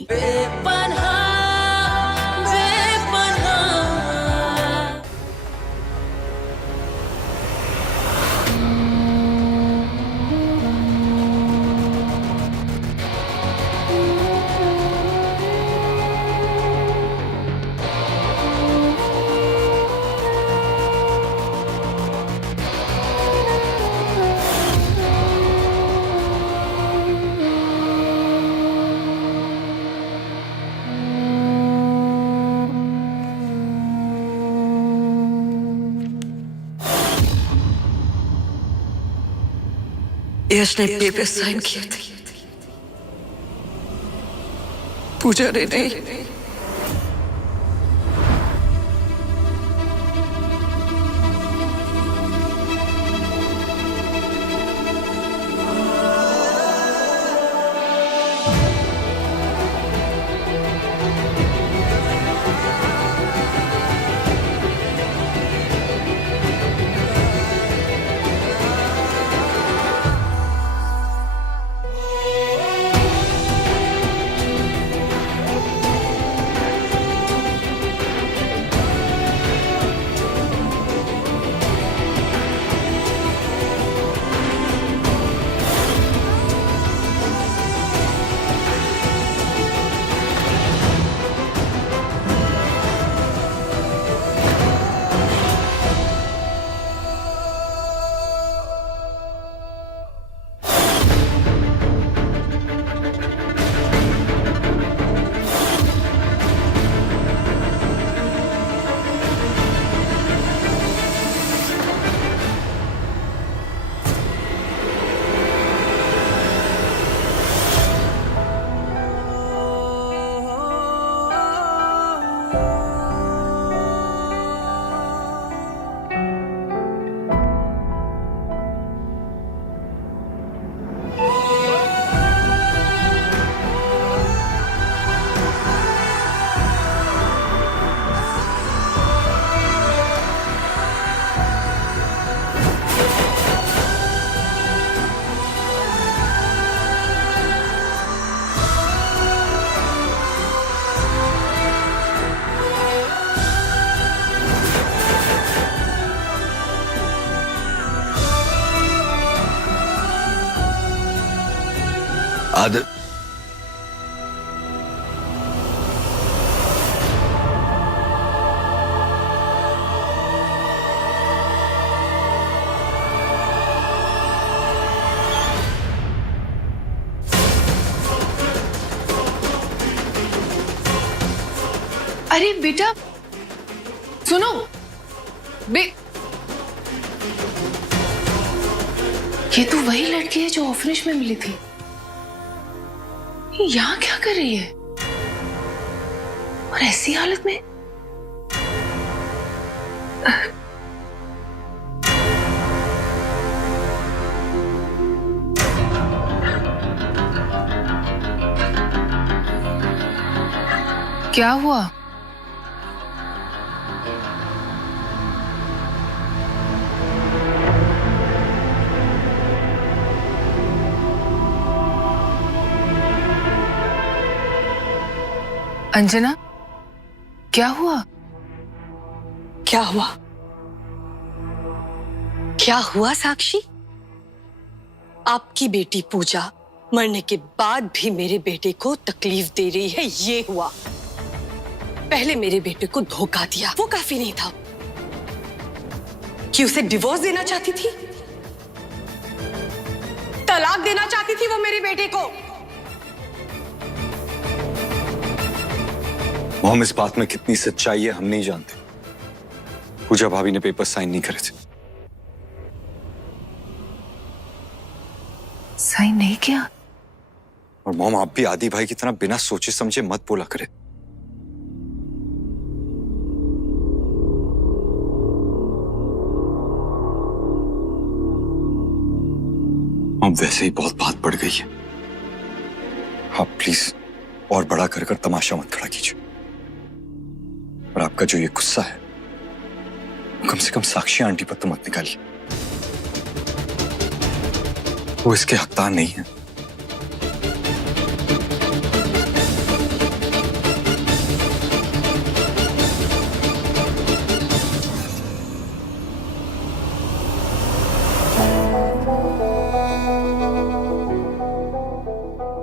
बेपनाह बेपनाह। यश ने paper sign किए थे, पूजा ने नहीं। आदत अरे बेटा सुनो ये तो वही लड़की है जो ऑफनिश में मिली थी। ये यहाँ क्या कर रही है और ऐसी हालत में? क्या हुआ? अंजना क्या हुआ? क्या हुआ? क्या हुआ साक्षी? आपकी बेटी पूजा मरने के बाद भी मेरे बेटे को तकलीफ दे रही है, ये हुआ। पहले मेरे बेटे को धोखा दिया, वो काफी नहीं था कि उसे डिवोर्स देना चाहती थी, तलाक देना चाहती थी वो मेरे बेटे को। हम इस बात में कितनी सच्चाई है हम नहीं जानते। पूजा भाभी ने पेपर साइन नहीं करे थे। साइन नहीं किया? और मॉम आप भी आदि भाई की तरह बिना सोचे समझे मत बोला करे। अब वैसे ही बहुत बात बढ़ गई है, आप प्लीज और बड़ा कर कर तमाशा मत खड़ा कीजिए। और आपका जो ये गुस्सा है कम से कम साक्षी आंटी पर तो मत निकालिए, वो इसके हकदार नहीं है।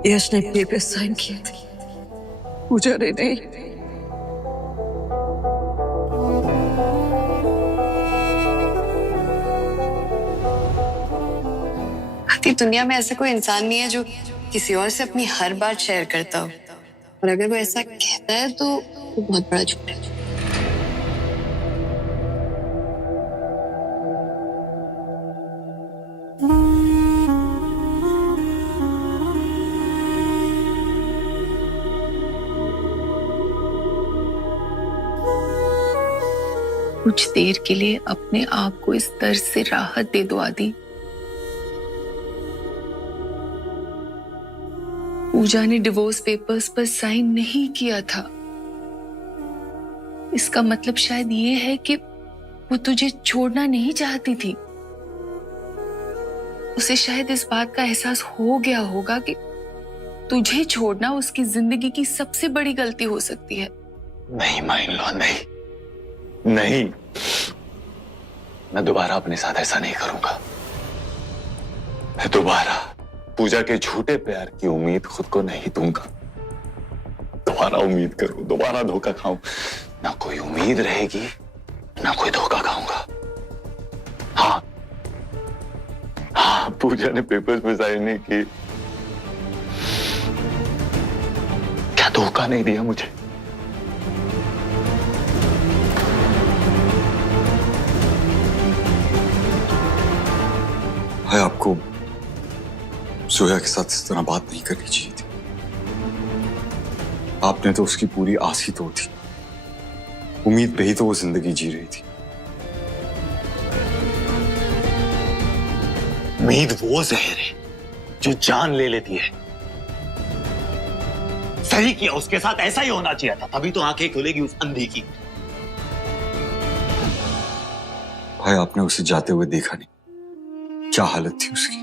यश ने पेपर साइन किए थे, पूजा ने नहीं। आती दुनिया में ऐसा कोई इंसान नहीं है जो किसी और से अपनी हर बात शेयर करता हो, और अगर वो ऐसा कहता है तो वो बहुत बड़ा झूठ है। कुछ देर के लिए अपने आप को इस दर्द से राहत दे दो आदि। पूजा ने डिवोर्स पेपर्स पर साइन नहीं किया था। इसका मतलब शायद ये है कि वो तुझे छोड़ना नहीं चाहती थी। उसे शायद इस बात का एहसास हो गया होगा कि तुझे छोड़ना उसकी जिंदगी की सबसे बड़ी गलती हो सकती है। नहीं माइन-लॉ, नहीं नहीं, मैं दोबारा अपने साथ ऐसा नहीं करूंगा। मैं दोबारा पूजा के झूठे प्यार की उम्मीद खुद को नहीं दूंगा। दोबारा उम्मीद करूं, दोबारा धोखा खाऊं, ना कोई उम्मीद रहेगी ना कोई धोखा खाऊंगा। हाँ हाँ, पूजा ने पेपर्स में साइन नहीं की, क्या धोखा नहीं दिया मुझे? भाई आपको जोया के साथ इस तरह बात नहीं करनी चाहिए थी। आपने तो उसकी पूरी आस ही तोड़ दी। उम्मीद पे ही तो वो जिंदगी जी रही थी। उम्मीद वो जहर है जो जान ले लेती है। सही किया, उसके साथ ऐसा ही होना चाहिए था, तभी तो आंखें खुलेगी उस अंधी की। भाई आपने उसे जाते हुए देखा नहीं, क्या हालत थी उसकी।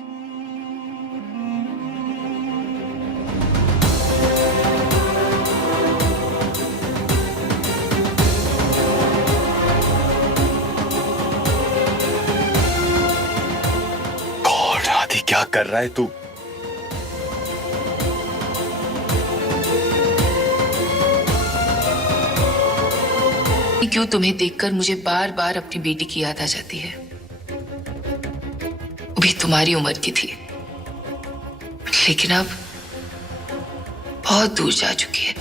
गॉड, आदि क्या कर रहा है तू? क्यों तुम्हें देखकर मुझे बार बार अपनी बेटी की याद आ जाती है। वो भी तुम्हारी उम्र की थी, लेकिन अब बहुत दूर जा चुकी है।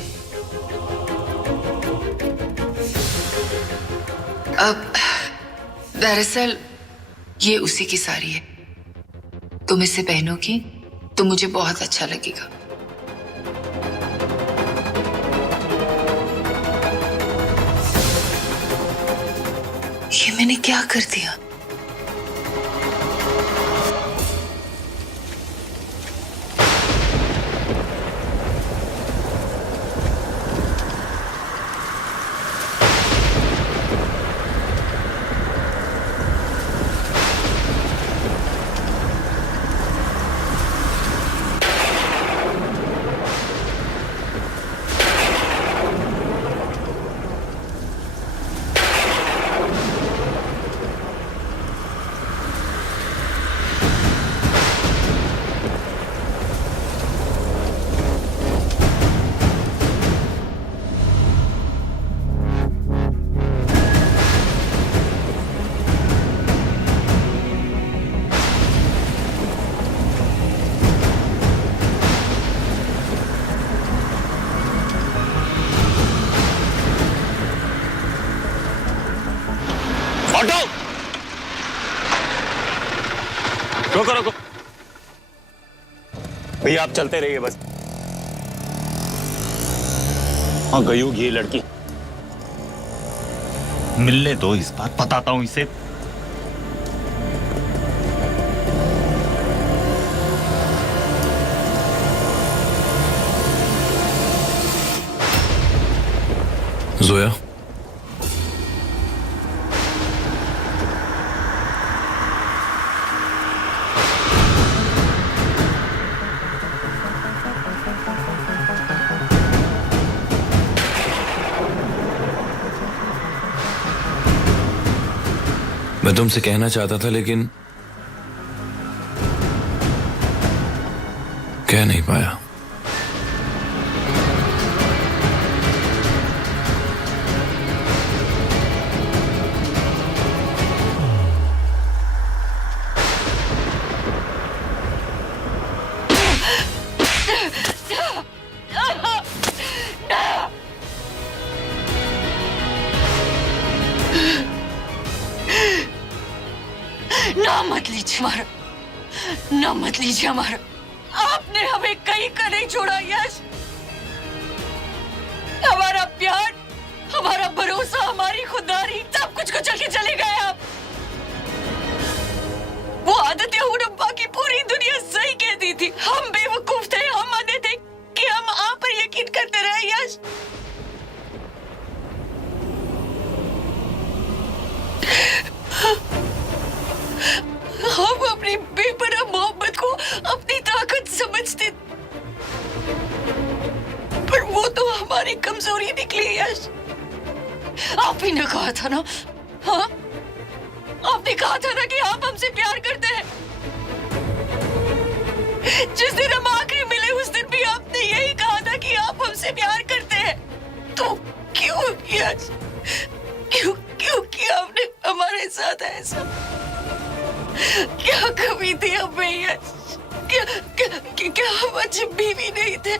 अब दरअसल ये उसी की सारी है। तुम इससे बहनों की तो मुझे बहुत अच्छा लगेगा। ये मैंने क्या कर दिया? ऑटो रोको रोको भैया, आप चलते रहिए बस। हाँ गई होगी ये लड़की, मिलने दो, इस बात बताता हूं इसे। जोया, मैं तुमसे कहना चाहता था लेकिन कह नहीं पाया। नाम मत लीजिए हमारा, नाम मत लीजिए हमारा। आपने हमें कहीं का नहीं छोड़ा यश। हमारा प्यार, हमारा भरोसा, हमारी खुदारी, सब कुछ कुचल के चले गए आप। वो आदतें हुडम्बा की पूरी दुनिया सही कहती थी। हम बेवकूफ थे, हम अंधे थे कि हम आप पर यकीन करते रहे यश। हम अपनी बेपनाह मोहब्बत को अपनी ताकत समझते, पर वो तो हमारी कमजोरी निकली यश। आप ही ने कहा था ना, हाँ, आपने कहा था ना कि आप हमसे प्यार करते हैं। जिस दिन हम आखिरी मिले उस दिन भी आपने यही कहा था कि आप हमसे प्यार करते हैं। तो क्यों यश, क्यों क्यों किया आपने हमारे साथ ऐसा? क्या कमी थी हमें यश? क्या हम अच्छे बीवी नहीं थे?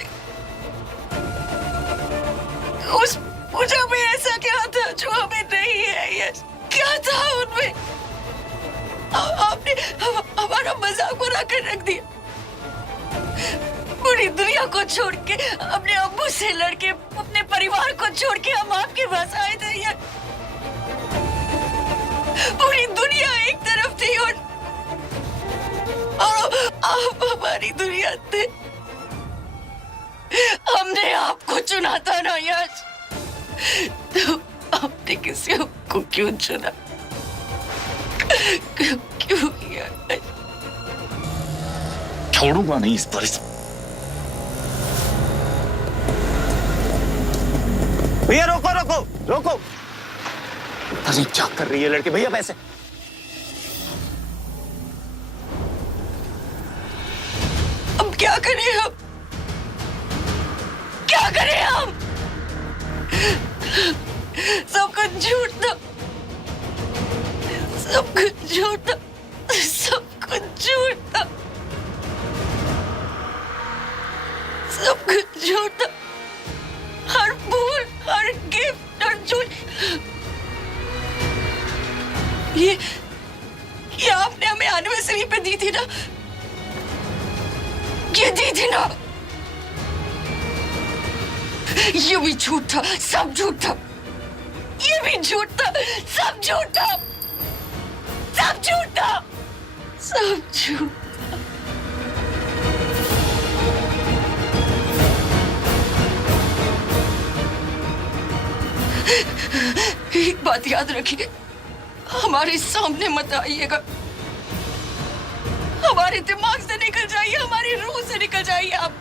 उस पूजा में ऐसा क्या था जो हमें नहीं है यश? क्या था उनमें? आपने हमारा मजाक बनाकर रख दिया। पूरी दुनिया को छोड़ के, अपने अब्बू से लड़के, अपने परिवार को छोड़ के हम आपके पास आए थे यश। पूरी दुनिया एक तरफ थी और आप हमारी दुनिया थे। हमने आपको चुना था ना यश, तो आपने किसी को क्यों चुना? क्यों यश? छोड़ूंगा नहीं इस पर। भैया रोको रोको रोको, अरे क्या कर रही है लड़के? भैया पैसे। अब क्या करें हम? क्या करें हम? सब कुछ झूठ था, सब कुछ झूठ था, सब कुछ झूठ था, सब कुछ झूठ था। हर भूल, हर गिफ्ट, हर झूठ। ये आपने हमें एनिवर्सरी पे दी थी ना, ये दी थी ना। ये भी झूठ था, सब झूठ था। ये भी झूठ था, सब झूठ था, सब झूठ था, सब झूठ। एक बात याद रखिए, हमारे सामने मत आइएगा। हमारे दिमाग से निकल जाइए, हमारी रूह से निकल जाइए आप।